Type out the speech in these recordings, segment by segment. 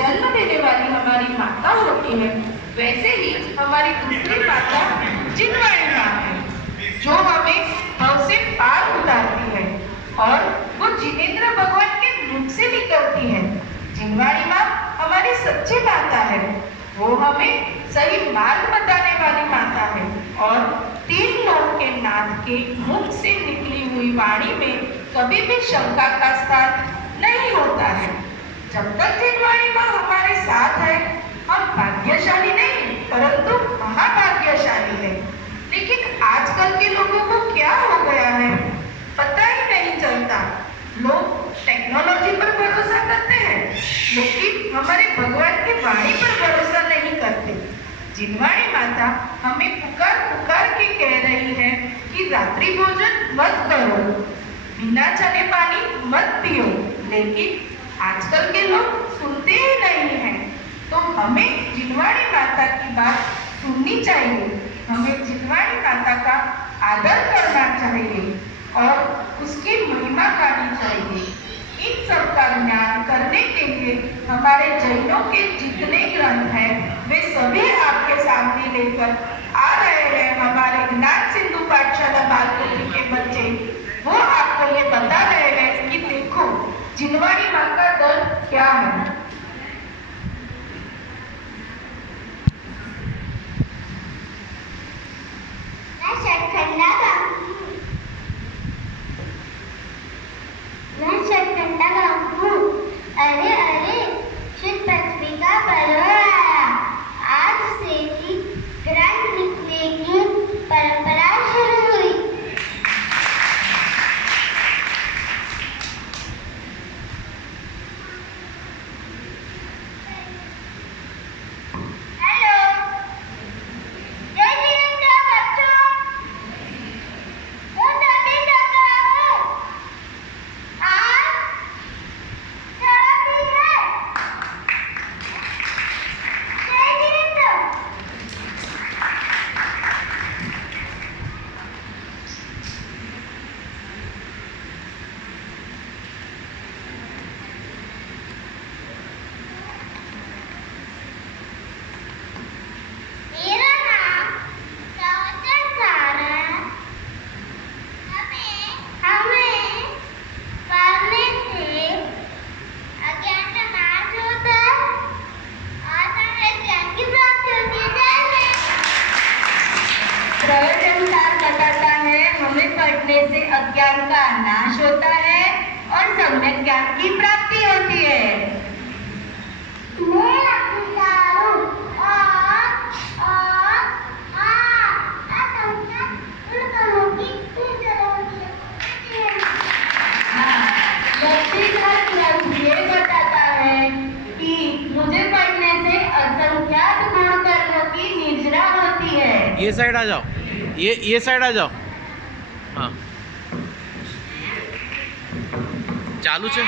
जन्म देने वाली हमारी माता होती है, वैसे ही हमारी दूसरी माता जिनवाणी माँ है, जो हमें भव से पार उतारती है और वो जिनेंद्र भगवान के मुख से निकलती है। जिनवाणी माँ हमारी सच्ची माता है, वो हमें सही मार्ग बताने वाली माता है और तीन लोक के नाथ के मुख से निकली हुई वाणी में कभी भी शंका का स्थान नहीं होता है। जब तक जिनवाणी माँ हमारे साथ है, हम भाग्यशाली नहीं परंतु महाभाग्यशाली है। लेकिन आजकल के लोगों को क्या हो गया है, पता ही नहीं चलता। लोग टेक्नोलॉजी पर भरोसा करते हैं, लेकिन हमारे भगवान की वाणी पर भरोसा नहीं करते। जिनवाणी माता हमें पुकार पुकार के कह रही है कि रात्रि भोजन मत करो, बिना चने पानी मत पियो, लेकिन आजकल के लोग सुनते ही नहीं हैं। तो हमें जिनवाणी माता की बात सुननी चाहिए, हमें जिनवाणी माता का आदर करना चाहिए और उसकी महिमा गानी चाहिए। इन सब का ज्ञान करने के लिए हमारे जैनों के जितने ग्रंथ हैं वे सभी आपके सामने लेकर आ रहे हैं। हमारे ज्ञान सिंधु पाठशाला बालकोटी के बच्चे वो आपको ये बता रहे हैं कि देखो जिनवाणी माँ का दर्द क्या है। अरे अरे श्री पृथ्वी का पर्व आया, आज से ही ग्रंथ लिखने की परंपरा शुरू हुई। हेलो जय जिनेंद्र बच्चों, હું તબી ડગા હું आज थेरेपी है। जय जिनेंद्र मेरा नाम प्रवचन कारण हमें पढ़ने से अज्ञान का नाश होता है और हमें ज्ञान की प्राप्ति होती है। जैसे प्रवचनकार बताता है हमें पढ़ने से अज्ञान का नाश होता है और सम्यक ज्ञान की प्राप्ति होती है। मैं अभिसारू और असंख्य उल्कनों की जरूरत है। व्यक्तिगत ग्रंथ ये बताता है कि मुझे पढ़ने से असंख्यात गुण कर्मों की निर्जरा होती है। ये साइड आ जाओ, ये साइड आ जाओ। हाँ चालू છે।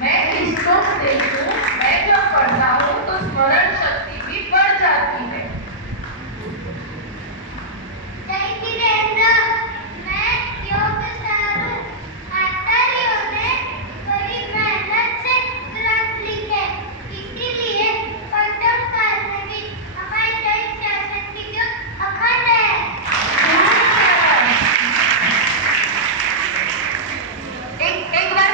मैं इसको देखूं, मैं जब पढ़ता हूँ तो स्मरण शक्ति भी बढ़ जाती है। जय जिनेंद्र, मैं योग सारू आचार्यों ने बड़ी मेहनत से ग्रंथ लिखे, इसीलिए पंचम काल में भी हमारे जैन शासन की जो अखंड है। एक बार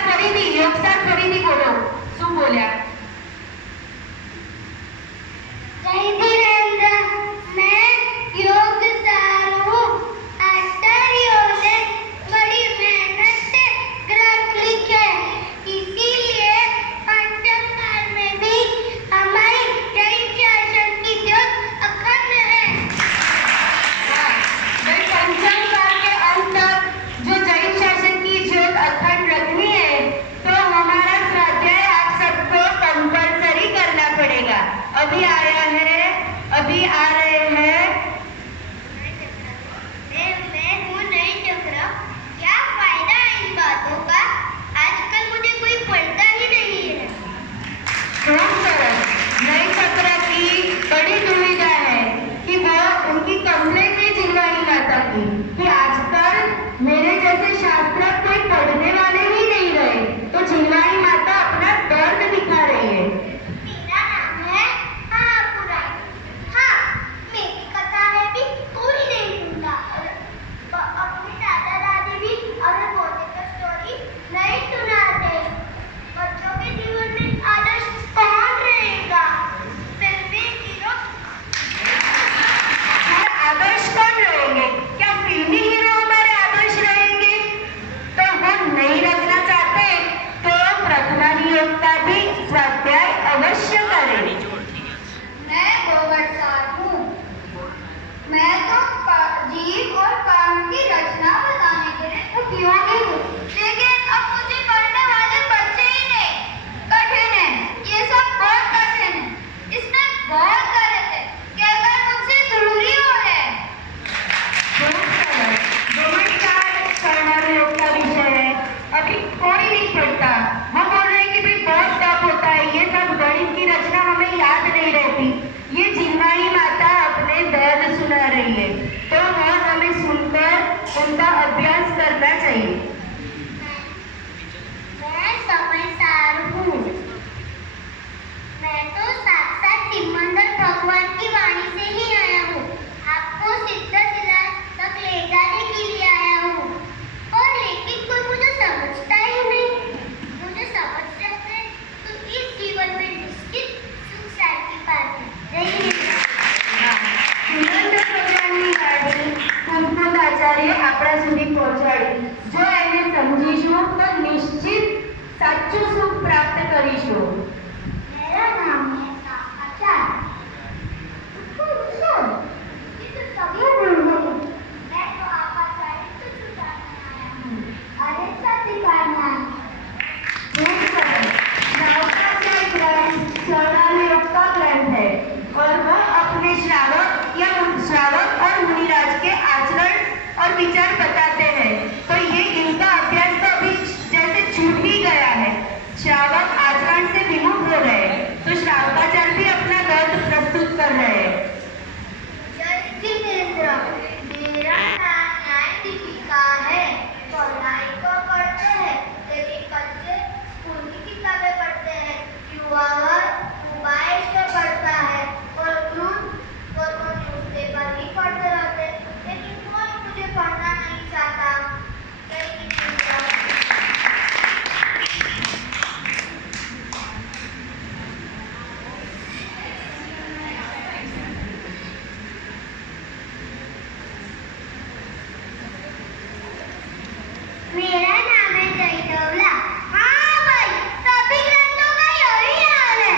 मेरा नाम है जयदौला। हाँ भाई, सभी ग्रंथों का यही हाल है।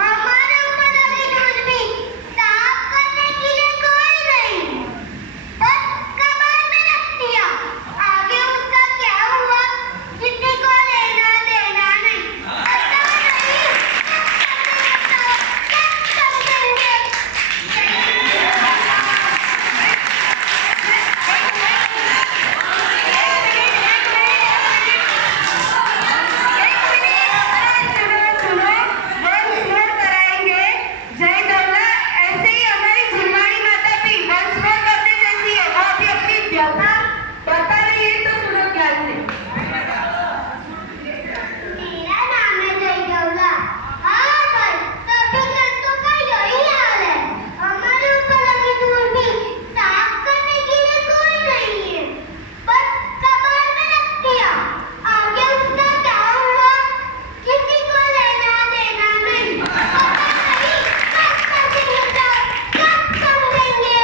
हमारे ऊपर लगी दूरबी साफ करने के लिए कोई नहीं, बस कबाड़ में रख दिया। आगे उसका क्या हुआ किसी को लेना देना नहीं। पता नहीं क्या समझेंगे। मेरा नाम है जयदौला। हाँ भाई, सभी ग्रंथों का यही हाल है। हमारे ऊपर लगी दूरबी साफ करने के लिए कोई नहीं है, बस कबाड़ में रख दिया। आगे उसका क्या हुआ किसी को लेना देना नहीं। पता नहीं कब समझेंगे सर, कब समझेंगे।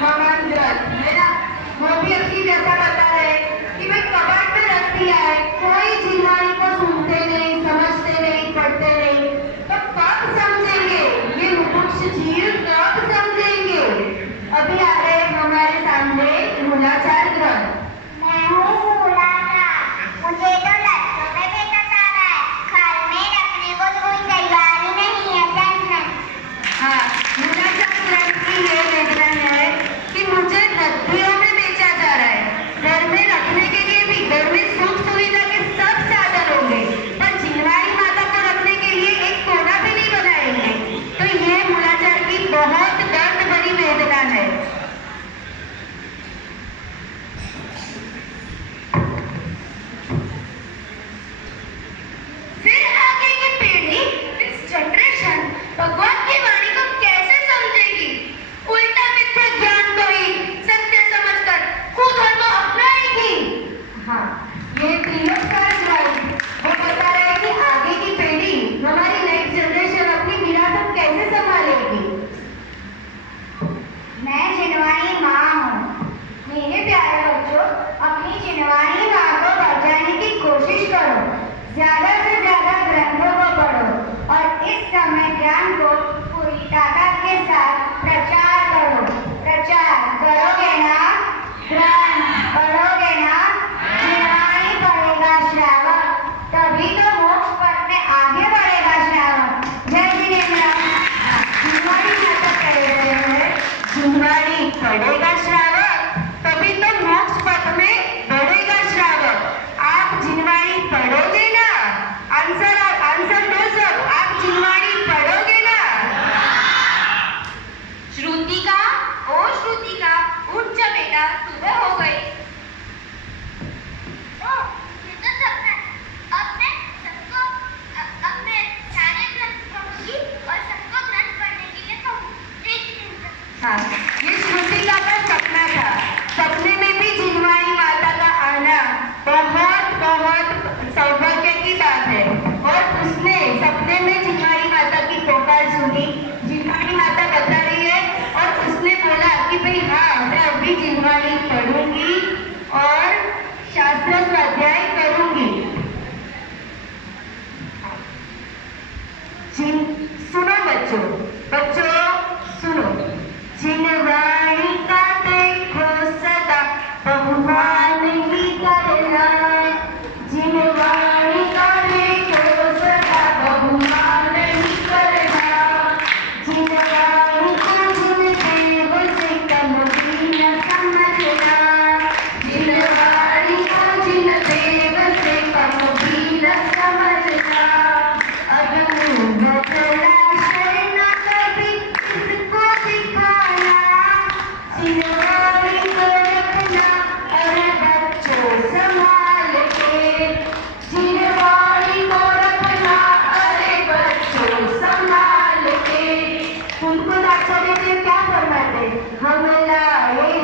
महान ग्रंथ है ना, वो भी अपनी जैसा बता रहे कि भाई कबाड़ में रख दिया है, कोई जिन्हारी को सुनते नहीं, समझते नहीं, पढ़ते नहीं, तो कब समझेंगे ये मुमुक्ष जीव, कब समझेंगे। अभी आ रहे हैं हमारे सामने मूलाचार ग्रंथ। मैं हूँ मूलाचार। मुझे तो लट्टों में बेचा जा रहा है, घर में रखने को तो कोई तैयार ही नहीं है। टेंशन। हाँ, मूलाचार ग्रंथ की ये वेदना है कि मुझे नदियों में बेचा जा रहा है। घर में रखने के लिए भी घर में सुख सुविधा के सब साधन होंगे, पर जिनवारी माता को रखने के लिए एक कोना भी नहीं बनाएंगे। तो ये मूलाचार की बहुत दर्द भरी वेदना है। फिर आगे की पीढ़ी, इस जनरेशन भगवान की वाणी को कैसे समझेगी? उल्टा मिथ्या ज्ञान को ही सत्य समझकर कुधर्म अपनाएगी। हाँ, ये तिरस्कार भाई वो बता रहे हैं कि आगे की पीढ़ी, हमारी नेक्स्ट जनरेशन अपनी विरासत कैसे संभालेगी। मैं जिनवाणी माँ हूँ। मेरे प्यारे बच्चों, अपनी जिनवाणी माँ को बचाने की कोशिश करो। ज्यादा से ज्यादा ग्रंथों को पढ़ो और इस समय ज्ञान को पूरी ताकत के साथ प्रचार करो। प्रचार करोगे ना, ग्रंथ पढ़ोगे ना, जिनवाणी पढ़ेगा श्रावक, तभी तो मोक्ष पथ में आगे बढ़ेगा श्रावक। जय जिनेन्द्र। जिनवाणी माता कह रहे हैं, जिनवाणी पढ़ेगा श्रावक, तभी तो मोक्ष पथ में बढ़ेगा श्रावक। आप जिनवाणी पढ़ोगे ना? आंसर दो सब, आप जिनवाणी पढ़ोगे ना? श्रुतिका, ओ श्रुतिका, उठ जा बेटा, सुबह हो गई। ओह, ये तो सपना है। अब मैं सारे ग्रंथ पढ़ूंगी और सबको ग्रंथ पढ़ने के लिए कहूँगी। जय जिनेन्द्र। हाँ, ये श्रुतिका का सपना था। सपने में भी जिनवाणी माता का आना बहुत बहुत सौभाग्य की बात है। और उसने सपने में जिनवाणी माता की पुकार सुनी। जिनवाणी माता बता रही है और उसने बोला कि भाई हाँ, मैं अभी जिनवाणी पढ़ूंगी और शास्त्र स्वाध्याय करूंगी। सुनो बच्चों, सुनो। जिनवाणी का देखो सदा बहुमान ही करना। जिनवाणी का देखो सदा बहुमान ही करना। जिनवाणी को जिन देव से कभी न समझना। जिनवाणी को जिन देव से कभी न समझना। अब बदला शरण कभी किसको दिखाना। जिनवाणी को रखना अरे बच्चों संभाल के। जिनवाणी को रखना अरे बच्चों संभाल के। उनको आचार्य क्या फरमाते? हम लाए